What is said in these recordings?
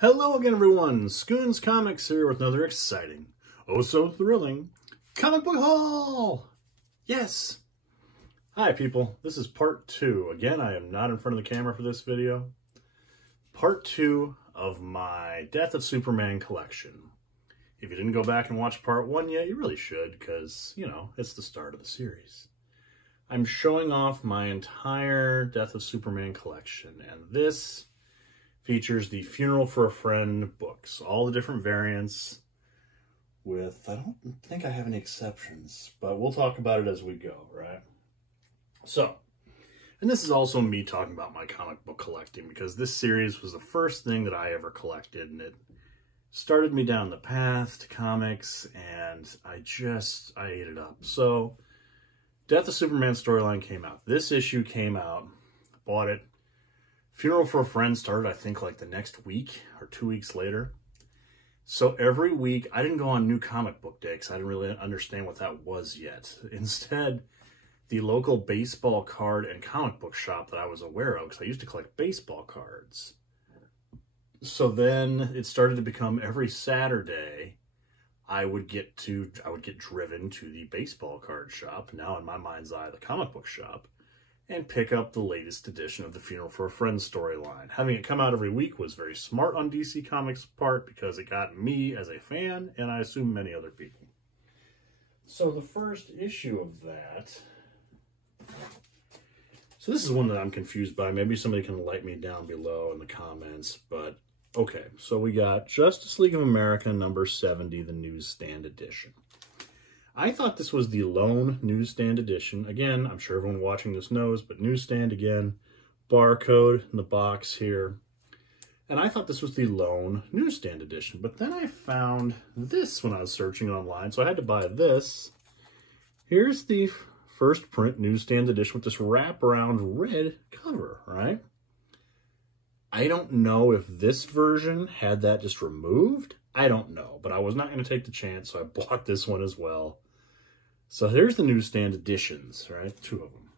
Hello again, everyone. Scoons Comics here with another exciting, oh so thrilling, comic book haul! Yes! Hi, people. This is part 2. Again, I am not in front of the camera for this video. Part 2 of my Death of Superman collection. If you didn't go back and watch part 1 yet, you really should, because, you know, it's the start of the series. I'm showing off my entire Death of Superman collection, and this features the Funeral for a Friend books, all the different variants with, I don't think I have any exceptions, but we'll talk about it as we go, right? So, and this is also me talking about my comic book collecting, because this series was the first thing that I ever collected, and it started me down the path to comics, and I ate it up. So, Death of Superman storyline came out. This issue came out, I bought it. Funeral for a Friend started, I think, like the next week or 2 weeks later. So every week, I didn't go on New Comic Book Day because I didn't really understand what that was yet. Instead, the local baseball card and comic book shop that I was aware of, because I used to collect baseball cards. So then it started to become every Saturday, I would get driven to the baseball card shop, now in my mind's eye, the comic book shop, and pick up the latest edition of the Funeral for a Friend storyline. Having it come out every week was very smart on DC Comics' part because it got me as a fan, and I assume many other people. So the first issue of that... So this is one that I'm confused by. Maybe somebody can light me down below in the comments, but okay. So we got Justice League of America number 70, the Newsstand edition. I thought this was the lone Newsstand edition. Again, I'm sure everyone watching this knows, but Newsstand again, barcode in the box here. And I thought this was the lone Newsstand edition, but then I found this when I was searching online, so I had to buy this. Here's the first print Newsstand edition with this wraparound red cover, right? I don't know if this version had that just removed. I don't know, but I was not going to take the chance, so I bought this one as well. So here's the Newsstand editions, right? 2 of them.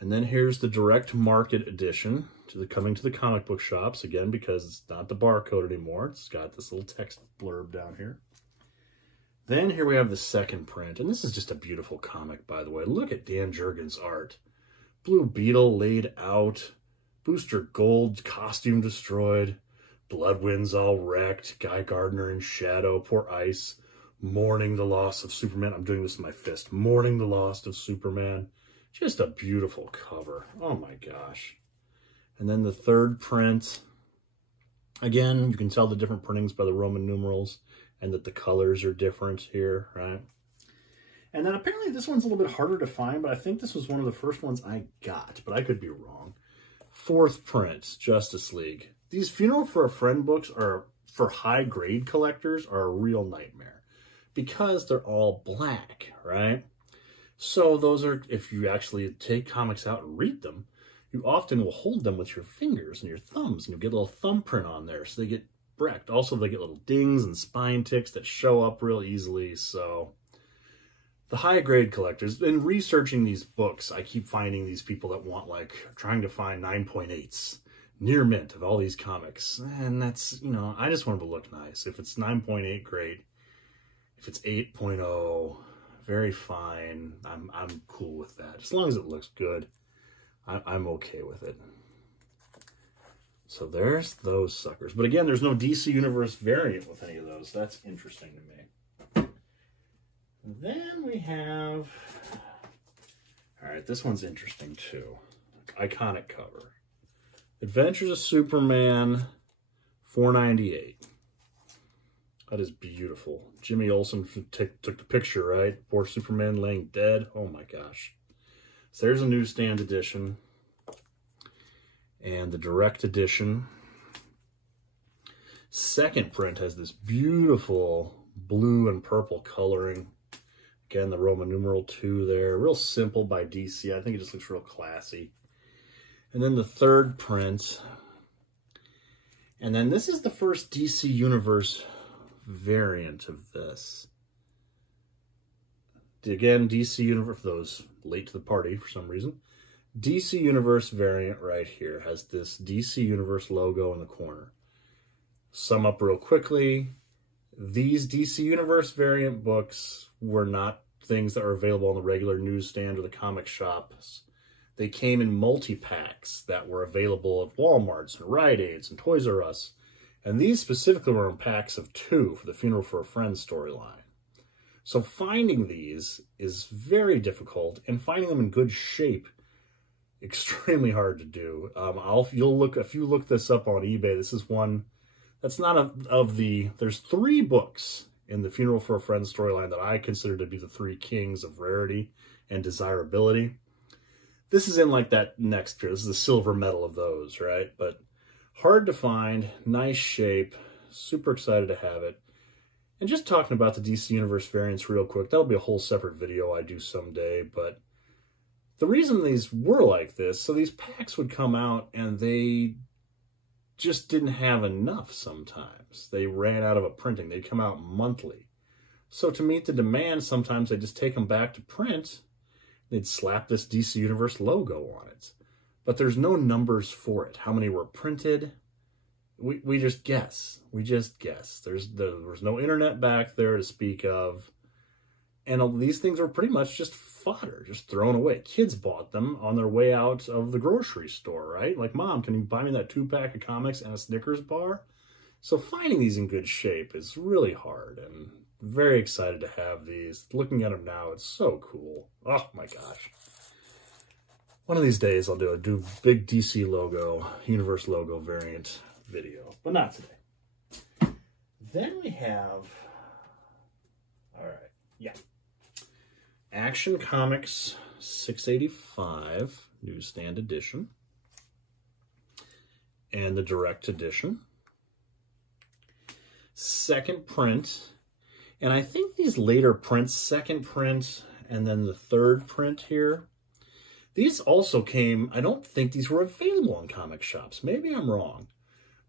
And then here's the direct market edition, coming to the comic book shops, again, because it's not the barcode anymore. It's got this little text blurb down here. Then here we have the second print, and this is just a beautiful comic, by the way. Look at Dan Jurgens' art. Blue Beetle laid out, Booster Gold's costume destroyed, Bloodwind's all wrecked, Guy Gardner in shadow, poor Ice, mourning the loss of Superman. I'm doing this with my fist. Mourning the loss of Superman. Just a beautiful cover. Oh my gosh. And then the third print. Again, you can tell the different printings by the Roman numerals and that the colors are different here, right? And then apparently this one's a little bit harder to find, but I think this was one of the first ones I got, but I could be wrong. Fourth print, Justice League. These Funeral for a Friend books are, for high grade collectors, are a real nightmare because they're all black, right? So those are, if you actually take comics out and read them, you often will hold them with your fingers and your thumbs, and you get a little thumbprint on there, so they get wrecked. Also, they get little dings and spine ticks that show up real easily. So the high grade collectors, in researching these books, I keep finding these people that want, like, trying to find 9.8s. Near mint of all these comics, and that's, you know, I just want them to look nice. If it's 9.8, great. If it's 8.0, very fine. I'm cool with that. As long as it looks good, I'm okay with it. So there's those suckers. But again, there's no DC Universe variant with any of those. That's interesting to me. Then we have, all right, this one's interesting too. Iconic cover. Adventures of Superman, $4.98. That is beautiful. Jimmy Olsen took the picture, right? Poor Superman laying dead. Oh my gosh. So there's a Newsstand edition. And the direct edition. Second print has this beautiful blue and purple coloring. Again, the Roman numeral 2 there. Real simple by DC. I think it just looks real classy. And then the third print. And then this is the first DC Universe variant of this. Again, DC Universe, for those late to the party for some reason. DC Universe variant right here has this DC Universe logo in the corner. Sum up real quickly, these DC Universe variant books were not things that are available on the regular newsstand or the comic shops. They came in multi-packs that were available at Walmarts and Rite Aids and Toys R Us. And these specifically were in packs of 2 for the Funeral for a Friend storyline. So finding these is very difficult, and finding them in good shape, extremely hard to do. If you look this up on eBay, this is one that's not there's 3 books in the Funeral for a Friend storyline that I consider to be the 3 kings of rarity and desirability. This is in like that next tier. This is the silver medal of those, right? But hard to find, nice shape, super excited to have it. And just talking about the DC Universe variants real quick, that'll be a whole separate video I do someday, but the reason these were like this, so these packs would come out and they just didn't have enough sometimes. They ran out of a printing. They'd come out monthly. So to meet the demand, sometimes they just take them back to print. They'd slap this DC Universe logo on it. But there's no numbers for it. How many were printed? We just guess. We just guess. There was no internet back there to speak of. And all these things were pretty much just fodder, just thrown away. Kids bought them on their way out of the grocery store, right? Like, Mom, can you buy me that 2-pack of comics and a Snickers bar? So finding these in good shape is really hard, and very excited to have these. Looking at them now, it's so cool. Oh my gosh. One of these days I'll do big DC logo, Universe logo variant video, but not today. Then we have, all right, yeah. Action Comics 685 Newsstand Edition. And the Direct Edition. Second print. And I think these later prints, second print, and then the third print here, these also came, I don't think these were available in comic shops. Maybe I'm wrong.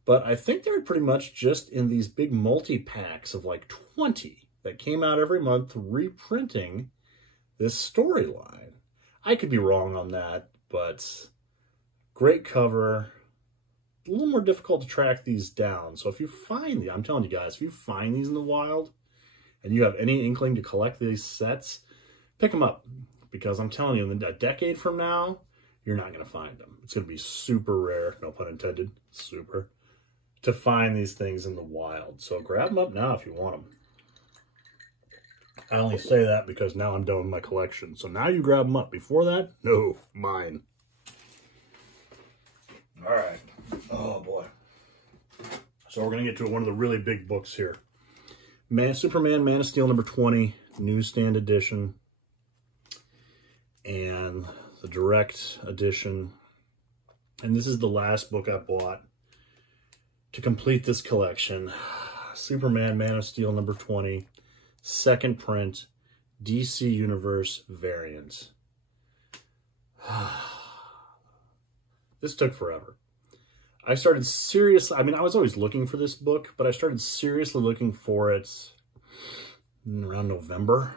But I think they're pretty much just in these big multi-packs of like 20 that came out every month reprinting this storyline. I could be wrong on that, but great cover. A little more difficult to track these down. So if you find I'm telling you guys, if you find these in the wild and you have any inkling to collect these sets, pick them up. Because I'm telling you, in a decade from now, you're not going to find them. It's going to be super rare, no pun intended, super, to find these things in the wild. So grab them up now if you want them. I only say that because now I'm done with my collection. So now you grab them up. Before that, no, mine. All right. Oh, boy. So we're going to get to one of the really big books here. Superman, Man of Steel, number 20, Newsstand Edition. And the Direct Edition. And this is the last book I bought to complete this collection. Superman, Man of Steel, number 20. Second print, DC Universe variant. This took forever. I started seriously, I mean, I was always looking for this book, but I started seriously looking for it around November.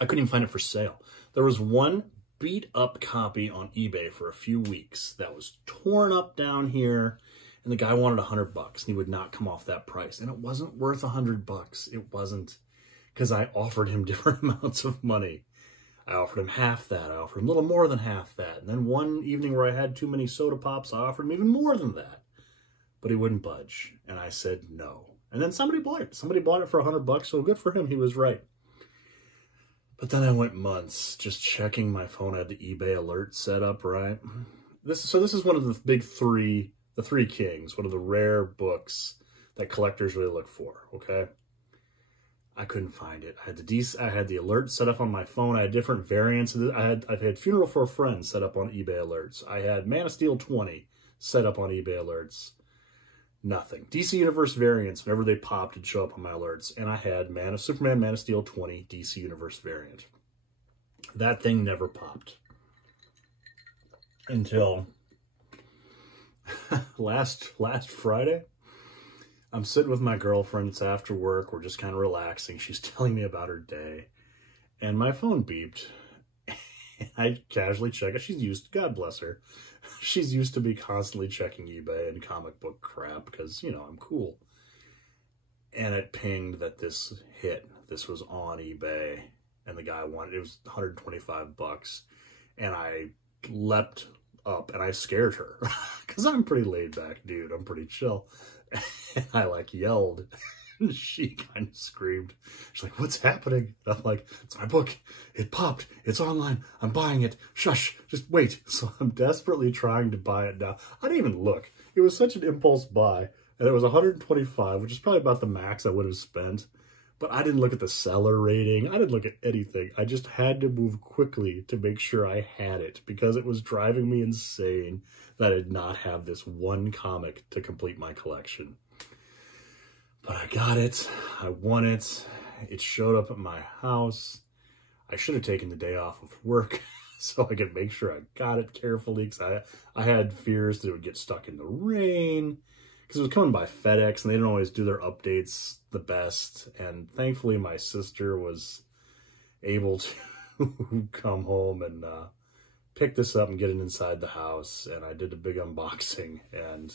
I couldn't even find it for sale. There was one beat up copy on eBay for a few weeks that was torn up down here, and the guy wanted $100 and he would not come off that price. And it wasn't worth $100. It wasn't, because I offered him different amounts of money. I offered him half that. I offered him a little more than half that. And then one evening where I had too many soda pops, I offered him even more than that. But he wouldn't budge. And I said no. And then somebody bought it. Somebody bought it for $100, so good for him. He was right. But then I went months just checking my phone. I had the eBay alert set up, right? So this is one of the big three, the Three Kings, one of the rare books that collectors really look for, okay? I couldn't find it. I had the alert set up on my phone. I had different variants. I've had Funeral for a Friend set up on eBay alerts. I had Man of Steel 20 set up on eBay alerts. Nothing. DC Universe variants, whenever they popped, it'd show up on my alerts. And I had Superman, Man of Steel 20 DC Universe variant. That thing never popped. Until last Friday. I'm sitting with my girlfriend. It's after work. We're just kind of relaxing. She's telling me about her day. And my phone beeped. I casually check it. She's used, God bless her. She's used to me constantly checking eBay and comic book crap because, you know, I'm cool. And it pinged that this hit. This was on eBay, and the guy wanted, it was 125 bucks. And I leapt up and I scared her because I'm pretty laid back dude. I'm pretty chill. And I like yelled. And she kind of screamed. She's like, what's happening? And I'm like, it's my book. It popped. It's online. I'm buying it. Shush. Just wait. So I'm desperately trying to buy it now. I didn't even look. It was such an impulse buy. And it was 125, which is probably about the max I would have spent. But I didn't look at the seller rating. I didn't look at anything. I just had to move quickly to make sure I had it because it was driving me insane that I did not have this one comic to complete my collection. But I got it. I won it. It showed up at my house. I should have taken the day off of work so I could make sure I got it carefully because I had fears that it would get stuck in the rain because it was coming by FedEx and they don't always do their updates the best. And thankfully my sister was able to come home and pick this up and get it inside the house. And I did a big unboxing and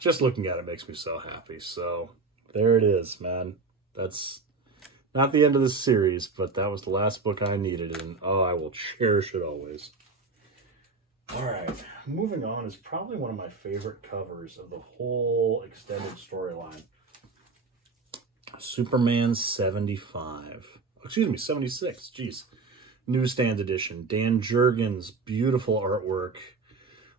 just looking at it makes me so happy. So there it is, man. That's not the end of the series, but that was the last book I needed. And oh, I will cherish it always. All right, moving on is probably one of my favorite covers of the whole extended storyline. Superman 75. Excuse me, 76. Jeez. Newsstand edition. Dan Jurgens' beautiful artwork.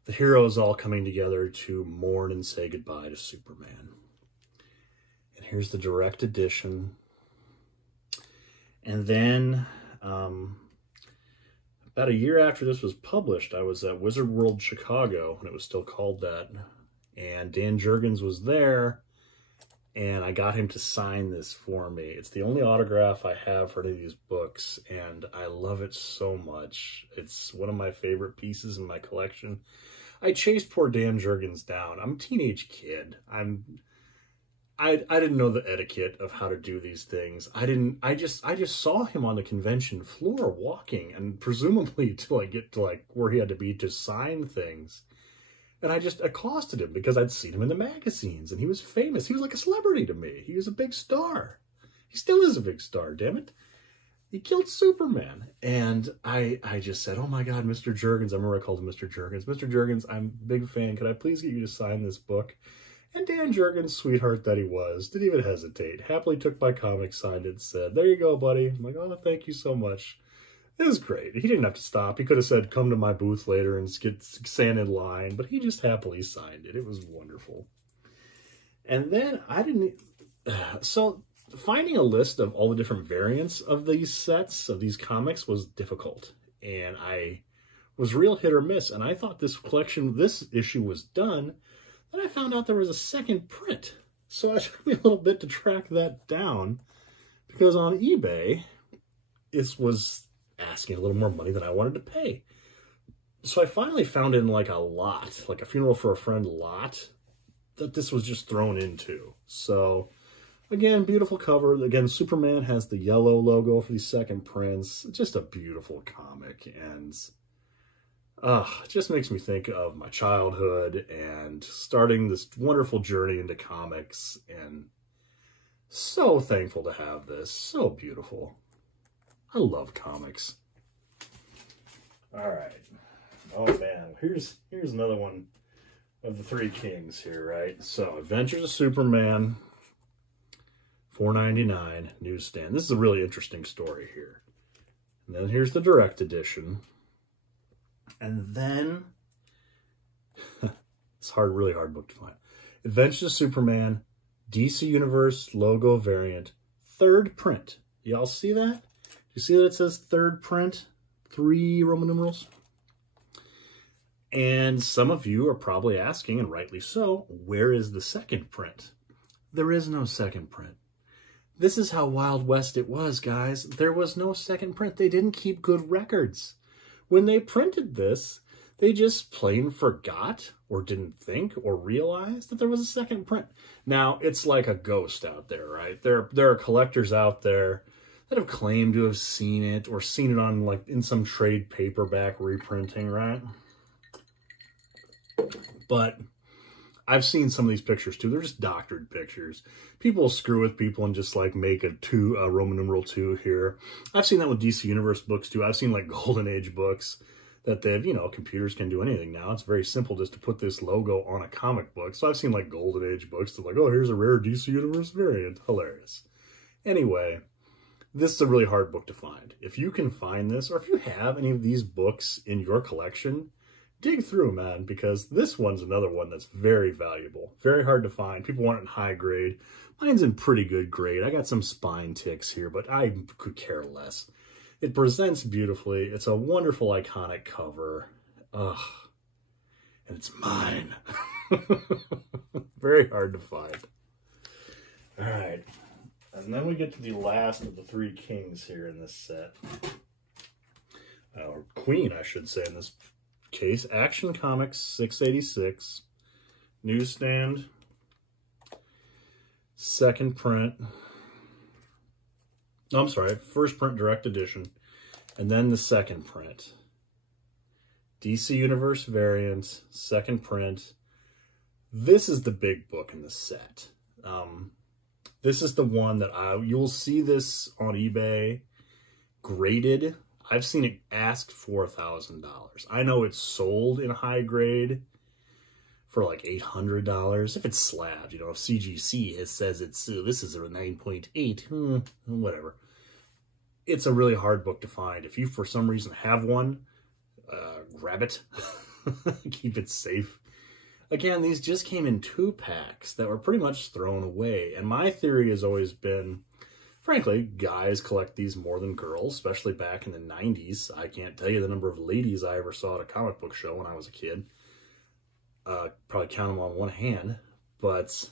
The heroes all coming together to mourn and say goodbye to Superman. And here's the direct edition. And then, about a year after this was published, I was at Wizard World Chicago, and it was still called that. And Dan Jurgens was there, and I got him to sign this for me. It's the only autograph I have for any of these books, and I love it so much. It's one of my favorite pieces in my collection. I chased poor Dan Jurgens down. I'm a teenage kid. I didn't know the etiquette of how to do these things. I just saw him on the convention floor walking and presumably to like get to like where he had to be to sign things. And I just accosted him because I'd seen him in the magazines and he was famous. He was like a celebrity to me. He was a big star. He still is a big star, damn it. He killed Superman. And I just said, oh my God, Mr. Jurgens. I remember I called him Mr. Jurgens. Mr. Jurgens, I'm a big fan. Could I please get you to sign this book? And Dan Jurgens, sweetheart that he was, didn't even hesitate. Happily took my comic, signed it, said, there you go, buddy. I'm like, oh, thank you so much. It was great. He didn't have to stop. He could have said, come to my booth later and stand in line, but he just happily signed it. It was wonderful. And then so finding a list of all the different variants of these sets, of these comics, was difficult. And I was real hit or miss. And I thought this collection, this issue was done. Then I found out there was a second print. So it took me a little bit to track that down because on eBay, it was asking a little more money than I wanted to pay. So I finally found in like a lot, like a funeral for a friend lot, that this was just thrown into. So again, beautiful cover. Again, Superman has the yellow logo for these second prints. Just a beautiful comic. And it just makes me think of my childhood and starting this wonderful journey into comics, and so thankful to have this. So beautiful. I love comics. All right. Oh man, here's another one of the Three Kings here, right? So Adventures of Superman, $4.99, Newsstand. This is a really interesting story here. And then here's the direct edition. And then, it's really hard book to find. Adventures of Superman, DC Universe logo variant, third print. Y'all see that? You see that it says third print? 3 Roman numerals? And some of you are probably asking, and rightly so, where is the second print? There is no second print. This is how Wild West it was, guys. There was no second print. They didn't keep good records. When they printed this, they just plain forgot or didn't think or realize that there was a second print. Now, it's like a ghost out there, right? There are collectors out there that have claimed to have seen it or seen it on like in some trade paperback reprinting, right? But I've seen some of these pictures too. They're just doctored pictures. People screw with people and just like make a Roman numeral 2 here. I've seen that with DC Universe books too. I've seen like Golden Age books that they've, you know, computers can do anything now. It's very simple just to put this logo on a comic book. So I've seen like Golden Age books that like, oh, here's a rare DC Universe variant. Hilarious. Anyway, this is a really hard book to find. If you can find this, or if you have any of these books in your collection, dig through, man, because this one's another one that's very valuable. Very hard to find. People want it in high grade. Mine's in pretty good grade. I got some spine ticks here, but I could care less. It presents beautifully. It's a wonderful, iconic cover. Ugh. And it's mine. Very hard to find. All right. And then we get to the last of the three kings here in this set. Or queen, I should say, in this case. Action Comics 686. Newsstand. Second print. No, I'm sorry. First print direct edition. And then the second print. DC Universe variant. Second print. This is the big book in the set. This is the one that you'll see this on eBay graded. I've seen it asked $4,000. I know it's sold in high grade for like $800. If it's slabbed, you know, if CGC says it's, this is a 9.8, whatever. It's a really hard book to find. If you, for some reason, have one, grab it. Keep it safe. Again, these just came in 2-packs that were pretty much thrown away. And my theory has always been, frankly, guys collect these more than girls, especially back in the 90s. I can't tell you the number of ladies I ever saw at a comic book show when I was a kid. Probably count them on one hand. But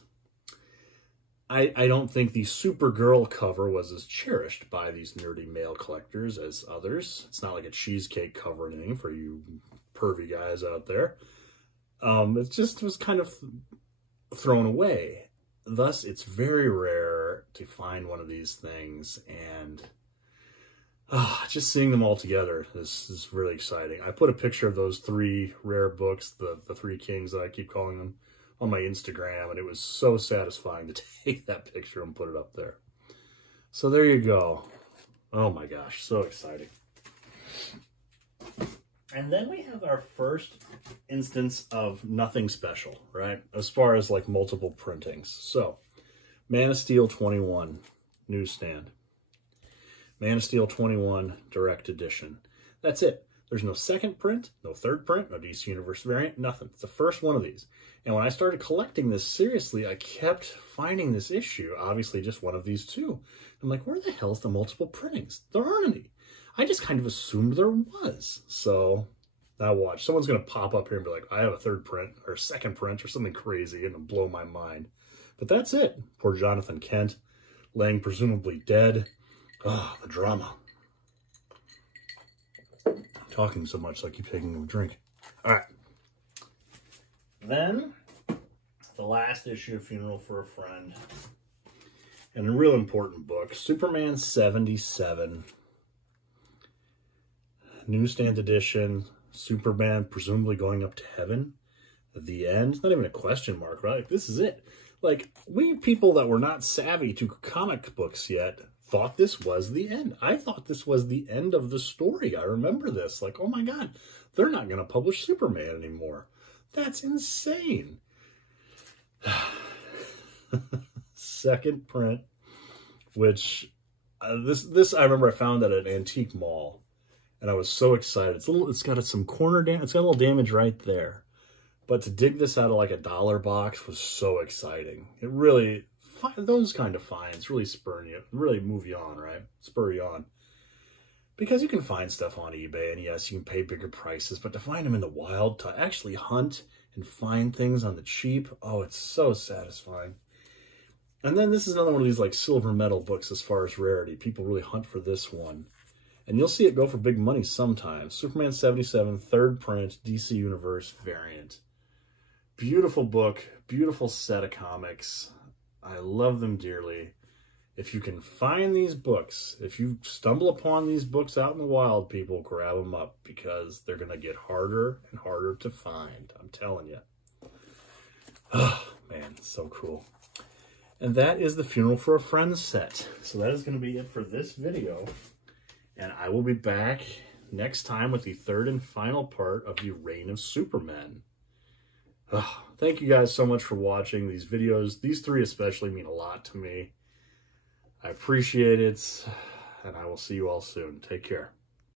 I don't think the Supergirl cover was as cherished by these nerdy male collectors as others. It's not like a cheesecake cover or anything for you pervy guys out there. It just was kind of thrown away. Thus, it's very rare to find one of these things, and just seeing them all together is really exciting. I put a picture of those three rare books, the three kings that I keep calling them, on my Instagram, and it was so satisfying to take that picture and put it up there. So there you go. Oh my gosh, so exciting. And then we have our first instance of nothing special, right? As far as like multiple printings. So, Man of Steel 21, Newsstand. Man of Steel 21, direct edition. That's it. There's no second print, no third print, no DC Universe variant, nothing. It's the first one of these. And when I started collecting this seriously, I kept finding this issue. Obviously, just one of these two. I'm like, where the hell's the multiple printings? There aren't any. I just kind of assumed there was. So now watch. Someone's going to pop up here and be like, I have a third print or a second print or something crazy, and it'll blow my mind. But that's it. Poor Jonathan Kent, laying presumably dead. Ah, the drama. I'm talking so much, so I keep taking a drink. All right. Then, the last issue of Funeral for a Friend. And a real important book. Superman 77. Newsstand edition, Superman presumably going up to heaven at the end. It's not even a question mark, right? Like, this is it. Like, we people that were not savvy to comic books yet thought this was the end. I thought this was the end of the story. I remember this. Like, oh my God, they're not going to publish Superman anymore. That's insane. Second print, which this I remember I found at an antique mall. And I was so excited. It's got some corner damage. It's got a little damage right there. But to dig this out of like a dollar box was so exciting. It really, those kind of finds really spur you, really move you on, right? Spur you on. Because you can find stuff on eBay, and yes, you can pay bigger prices, but to find them in the wild, to actually hunt and find things on the cheap, oh, it's so satisfying. And then this is another one of these like silver medal books as far as rarity. People really hunt for this one. And you'll see it go for big money sometimes. Superman 77, third print, DC Universe variant. Beautiful book, beautiful set of comics. I love them dearly. If you can find these books, if you stumble upon these books out in the wild, people, grab them up, because they're going to get harder and harder to find. I'm telling you. Oh, man, so cool. And that is the Funeral for a Friend set. So that is going to be it for this video. And I will be back next time with the third and final part of the Reign of Supermen. Oh, thank you guys so much for watching these videos. These three especially mean a lot to me. I appreciate it, and I will see you all soon. Take care.